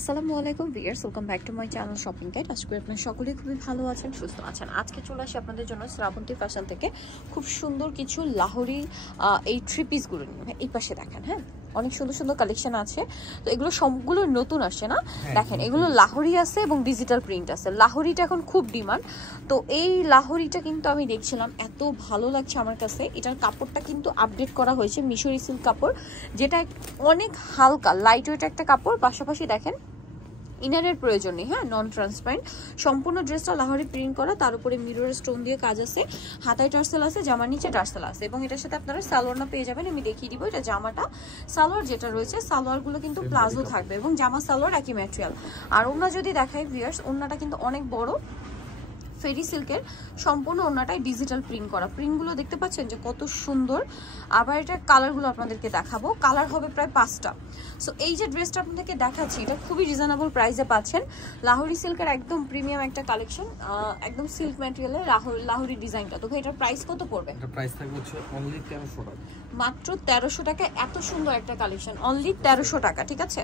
আসসালামু আলাইকুম viewers, welcome back to my channel shopping guide. আশা করি আপনারা সকলেই খুবই ভালো আছেন, সুস্থ আছেন। আজকে চলে আসি আপনাদের জন্য শ্রাবন্তী ফ্যাশন থেকে খুব সুন্দর কিছু লাহোরি এই থ্রি পিসগুলো নিয়ে। এই পাশে দেখেন, হ্যাঁ অনেক সুন্দর সুন্দর কালেকশন আছে। তো এগুলো সবগুলো নতুন আসছে না, দেখেন এগুলো লাহোরি আছে এবং ডিজিটাল প্রিন্ট আছে। লাহোরিটা এখন খুব ডিমান্ড। তো এই লাহোরিটা কিন্তু আমি দেখছিলাম, এত ভালো লাগছে আমার কাছে। এটার কাপড়টা কিন্তু আপডেট করা হয়েছে, মিশরি সিল্ক কাপড়, যেটা অনেক হালকা লাইট ওয়েট একটা কাপড়। পাশাপাশি দেখেন ইনারের প্রয়োজন নেই, হ্যাঁ নন ট্রান্সপারেন্ট। সম্পূর্ণ ড্রেসটা লাহোরি প্রিন্ট করা, তার উপরে মিররের স্টোন দিয়ে কাজ আছে, হাতায় টার্সেল আছে, জামার নিচে টার্সেল আছে, এবং এটার সাথে আপনারা সালোয়ারটা পেয়ে যাবেন। আমি দেখিয়ে দিব এটা জামাটা। সালোয়ার যেটা রয়েছে, সালোয়ারগুলো কিন্তু প্লাজো থাকবে এবং জামা সালোয়ার একই ম্যাটেরিয়াল। আর ওড়না যদি দেখাই ভিউয়ার্স, ওড়নাটা কিন্তু অনেক বড়, ফেরি সিল্কের সম্পূর্ণ ওড়নাটাই ডিজিটাল প্রিন্ট করা। প্রিন্টগুলো দেখতে পাচ্ছেন যে কত সুন্দর। আবার এটার কালারগুলো আপনাদেরকে দেখাবো, কালার হবে প্রায় 5টা। সো এই যে ড্রেসটা আপনাদেরকে দেখাচ্ছি, এটা খুবই রিজনেবল প্রাইসে পাচ্ছেন। লাহোরি সিল্কের একদম প্রিমিয়াম একটা কালেকশন, একদম সিল্ক ম্যাটেরিয়ালের লাহোরি ডিজাইনটা। তো এটার প্রাইস কত পড়বে? এটা প্রাইস থাকবে হচ্ছে অনলি 1300 টাকা, মাত্র 1300 টাকায় এত সুন্দর একটা কালেকশন, অনলি 1300 টাকা। ঠিক আছে,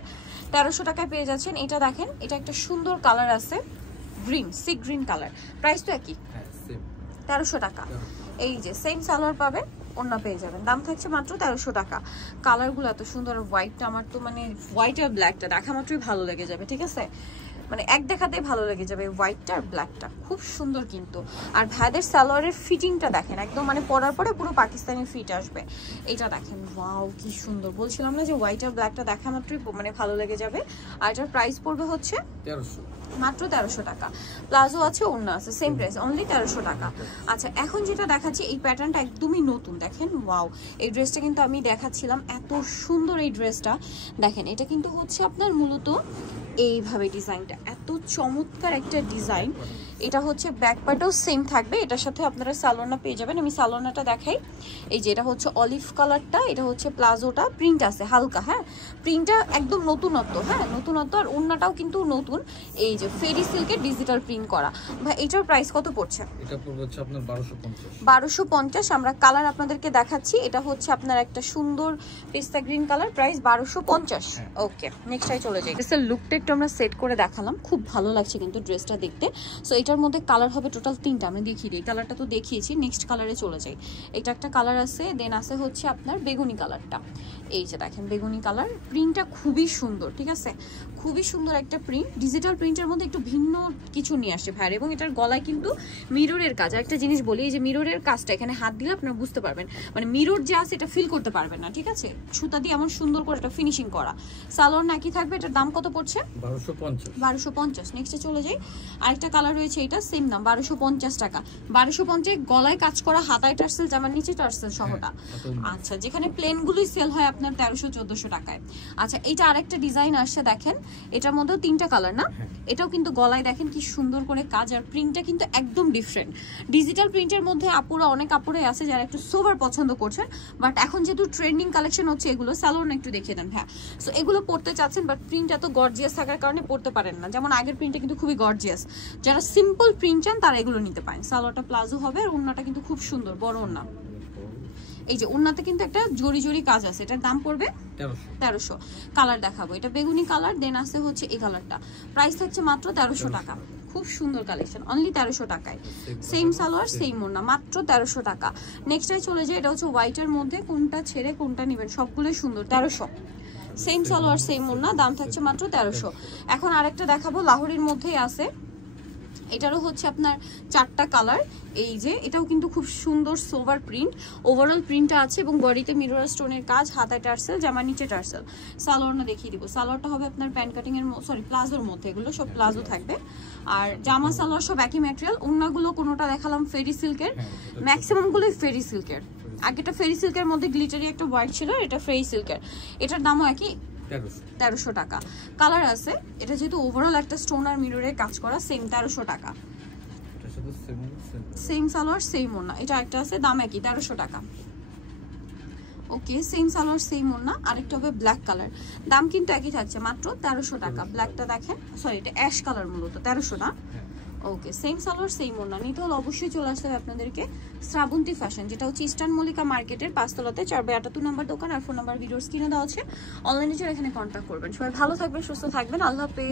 1300 টাকায় পেয়ে যাচ্ছেন। এটা দেখেন, এটা একটা সুন্দর কালার আছে, green, sea green colour. Price তো একই, হ্যাঁ সেম 1300 টাকা। এই যে সেম সালোয়ার পাবেন, ওড়না পেয়ে যাবেন, দাম থাকছে মাত্র 1300 টাকা। কালারগুলো এত সুন্দর। হোয়াইটটা আমার তো মানে হোয়াইট আর ব্ল্যাকটা দেখা মাত্রই ভালো লেগে যাবে। ঠিক আছে, মানে এক দেখাতেই ভালো লেগে যাবে। হোয়াইটটা আর ব্ল্যাকটা খুব সুন্দর কিন্তু। আর ভাইদের সালোয়ারের ফিটিংটা দেখেন, একদম মানে পরার পরে পুরো পাকিস্তানি ফিট আসবে। এটা দেখেন, ওয়াও কি সুন্দর। বলছিলাম না যে হোয়াইট আর ব্ল্যাকটা দেখা মাত্রই মানে ভালো লেগে যাবে। আর এটার প্রাইস পড়বে হচ্ছে 1300, মাত্র 1300 টাকা। প্লাজো আছে, ওড়না আছে, সেম প্রাইস, অনলি 1300 টাকা। আচ্ছা, এখন যেটা দেখাচ্ছি এই প্যাটার্নটা একদমই নতুন। দেখেন ওয়াও, এই ড্রেসটা কিন্তু আমি দেখাচ্ছিলাম, এত সুন্দর এই ড্রেসটা। দেখেন এটা কিন্তু হচ্ছে আপনার মূলত এইভাবে ডিজাইনটা, এত চমৎকার একটা ডিজাইন। এটা হচ্ছে ব্যাক পার্টও সেম থাকবে, এটার সাথে আপনারা সালোয়ারটা পেয়ে যাবেন। আমি সালোয়ারটা দেখাই। এই যে এটা হচ্ছে অলিভ কালারটা, এটা হচ্ছে প্লাজোটা, প্রিন্ট আছে হালকা, হ্যাঁ প্রিন্টটা একদম নতুনত্ব, হ্যাঁ নতুনত্ব। আর ওড়নাটাও কিন্তু নতুন, এই যে ফেরি সিল্কের ডিজিটাল প্রিন্ট করা। ভাই এটার প্রাইস কত পড়ছে? এটা পড়বে হচ্ছে আপনার 1250। 1250। আমরা কালার আপনাদেরকে দেখাচ্ছি। এটা হচ্ছে আপনার একটা সুন্দর পেস্তা গ্রিন কালার, প্রাইস 1250। ওকে, নেক্সটে চলে যাই। ড্রেসের লুকটা একটু আমরা সেট করে দেখালাম, খুব ভালো লাগছে কিন্তু ড্রেসটা দেখতে। সো এটার মধ্যে কালার হবে টোটাল 3টা, আমি দেখিয়ে দিই। কালারটা তো দেখিয়েছি, নেক্সট কালারে চলে যাই। এটা একটা কালার আছে, দেন আছে হচ্ছে আপনার বেগুনি কালারটা। এই যে দেখেন বেগুনি কালার, প্রিন্টটা খুবই সুন্দর। ঠিক আছে, খুবই সুন্দর একটা প্রিন্ট, ডিজিটাল প্রিন্টের মধ্যে একটু ভিন্ন কিছু নিয়ে আসছে ভাইয়ের। এবং এটার গলায় কিন্তু মিররের কাজ। একটা জিনিস বলি, এই যে মিররের কাজটা, এখানে হাত দিলে আপনারা বুঝতে পারবেন, মানে মিরর যে আছে এটা ফিল করতে পারবেন না। ঠিক আছে, সুতা দিয়ে এমন সুন্দর করে এটা ফিনিশিং করা। সালোয়ার নাকি থাকবে। এটার দাম কত পড়ছে? 1250। 1250। নেক্সটে চলে যাই, আরেকটা কালার রয়েছে, এটা সেম দাম 1250 টাকা। 1250 গলায় কাজ করা, হাতায় টার্সেল, জামার নিচে টার্সেল সহটা। আচ্ছা, যেখানে প্লেনগুলোই সেল হয় আপনার 1300-1400 টাকায়। আচ্ছা, এটা আরেকটা ডিজাইন আসছে, দেখেন এটার মধ্যেও 3টা কালার না। এটাও কিন্তু গলায় দেখেন কি সুন্দর করে কাজ, আর প্রিন্টটা কিন্তু একদম ডিফারেন্ট। ডিজিটাল প্রিন্টের মধ্যে আপুরা, অনেক আপুরাই আছে যারা একটু সোভার পছন্দ করছেন, বাট এখন যেহেতু ট্রেন্ডিং কালেকশন হচ্ছে এগুলো, সালোয়ার একটু দেখিয়ে দেন। হ্যাঁ, সো এগুলো পড়তে চাচ্ছেন, বাট প্রিন্ট এত গর্জিয়াস থাকার কারণে পড়তে পারেন না। যেমন আগের প্রিন্টটা কিন্তু খুবই গর্জিয়াস, যারা সিম্পল প্রিন্ট চান তারা এগুলো নিতে পারেন। সালোয়ারটা প্লাজো হবে, আর ওড়নাটা কিন্তু খুব সুন্দর বড় ওড়না। এই যে ওড়নাতে কিন্তু একটা জরি জরি কাজ আছে। এটার দাম পড়বে 1300। কালার দেখাবো, এটা বেগুনি কালার, দেন আছে হচ্ছে এই কালারটা। প্রাইস হচ্ছে মাত্র 1300 টাকা। খুব সুন্দর কালেকশন, অনলি 1300 টাকায়। সেম সালোয়ার সেম ওড়না, মাত্র 1300 টাকা। নেক্সটে চলে যায়, এটা হচ্ছে হোয়াইটের মধ্যে, কোনটা ছেড়ে কোনটা নেবেন, সবগুলোই সুন্দর। 1300, সেম সালোয়ার সেম ওড়না, দাম থাকছে মাত্র 1300। এখন আরেকটা দেখাবো, লাহোরির মধ্যেই আছে। এটারও হচ্ছে আপনার 4টা কালার। এই যে এটাও কিন্তু খুব সুন্দর সোভার প্রিন্ট, ওভারঅল প্রিন্টটা আছে, এবং বডিতে মিরর স্টোনের কাজ, হাতায় টার্সেল, জামার নিচে টার্সেল। সালোয়ারটা দেখিয়ে দিব। সালোয়ারটা হবে আপনার প্যান্ট কাটিং এর, সরি প্লাজোর মধ্যে, এগুলো সব প্লাজো থাকবে। আর জামা সালোয়ার সব একই ম্যাটেরিয়াল। ওড়নাগুলো কোনোটা দেখালাম ফেরি সিল্কের, ম্যাক্সিমাম গুলোই ফেরি সিল্কের। আগেটা ফেরি সিল্কের মধ্যে গ্লিটারি একটা হোয়াইট ছিল, এটা ফেরি সিল্কের। এটার দামও একই, 1300 টাকা। কালার আছে, এটা যেহেতু ওভারঅল একটা স্টোন আর মিররের কাজ করা, সেম 1300 টাকা। সেম সালোয়ার সেম ওড়না। এটা একটা আছে, দাম একই, 1300 টাকা। ওকে, সেম সালোয়ার সেম ওড়না। আরেকটা হবে ব্ল্যাক কালার, দাম কিন্তু একই থাকছে, মাত্র 1300 টাকা। ব্ল্যাকটা দেখেন, সরি এটা অ্যাশ কালার, মূলত 1300 না। ওকে, সেম সালোয়ার সেম ওড়না। নিতে হলে অবশ্যই চলে আসতে হবে আপনাদেরকে শ্রাবন্তী ফ্যাশন, যেটা হচ্ছে ইস্টার্ন মল্লিকা মার্কেটের 5 তলাতে 4/78 নম্বর দোকান। আর ফোন নাম্বার ভিডিওর স্ক্রিনে দেওয়া আছে, অনলাইনে চলে এখানে কন্ট্যাক্ট করবেন। সবাই ভালো থাকবেন, সুস্থ থাকবেন, আল্লাহ হাফেজ।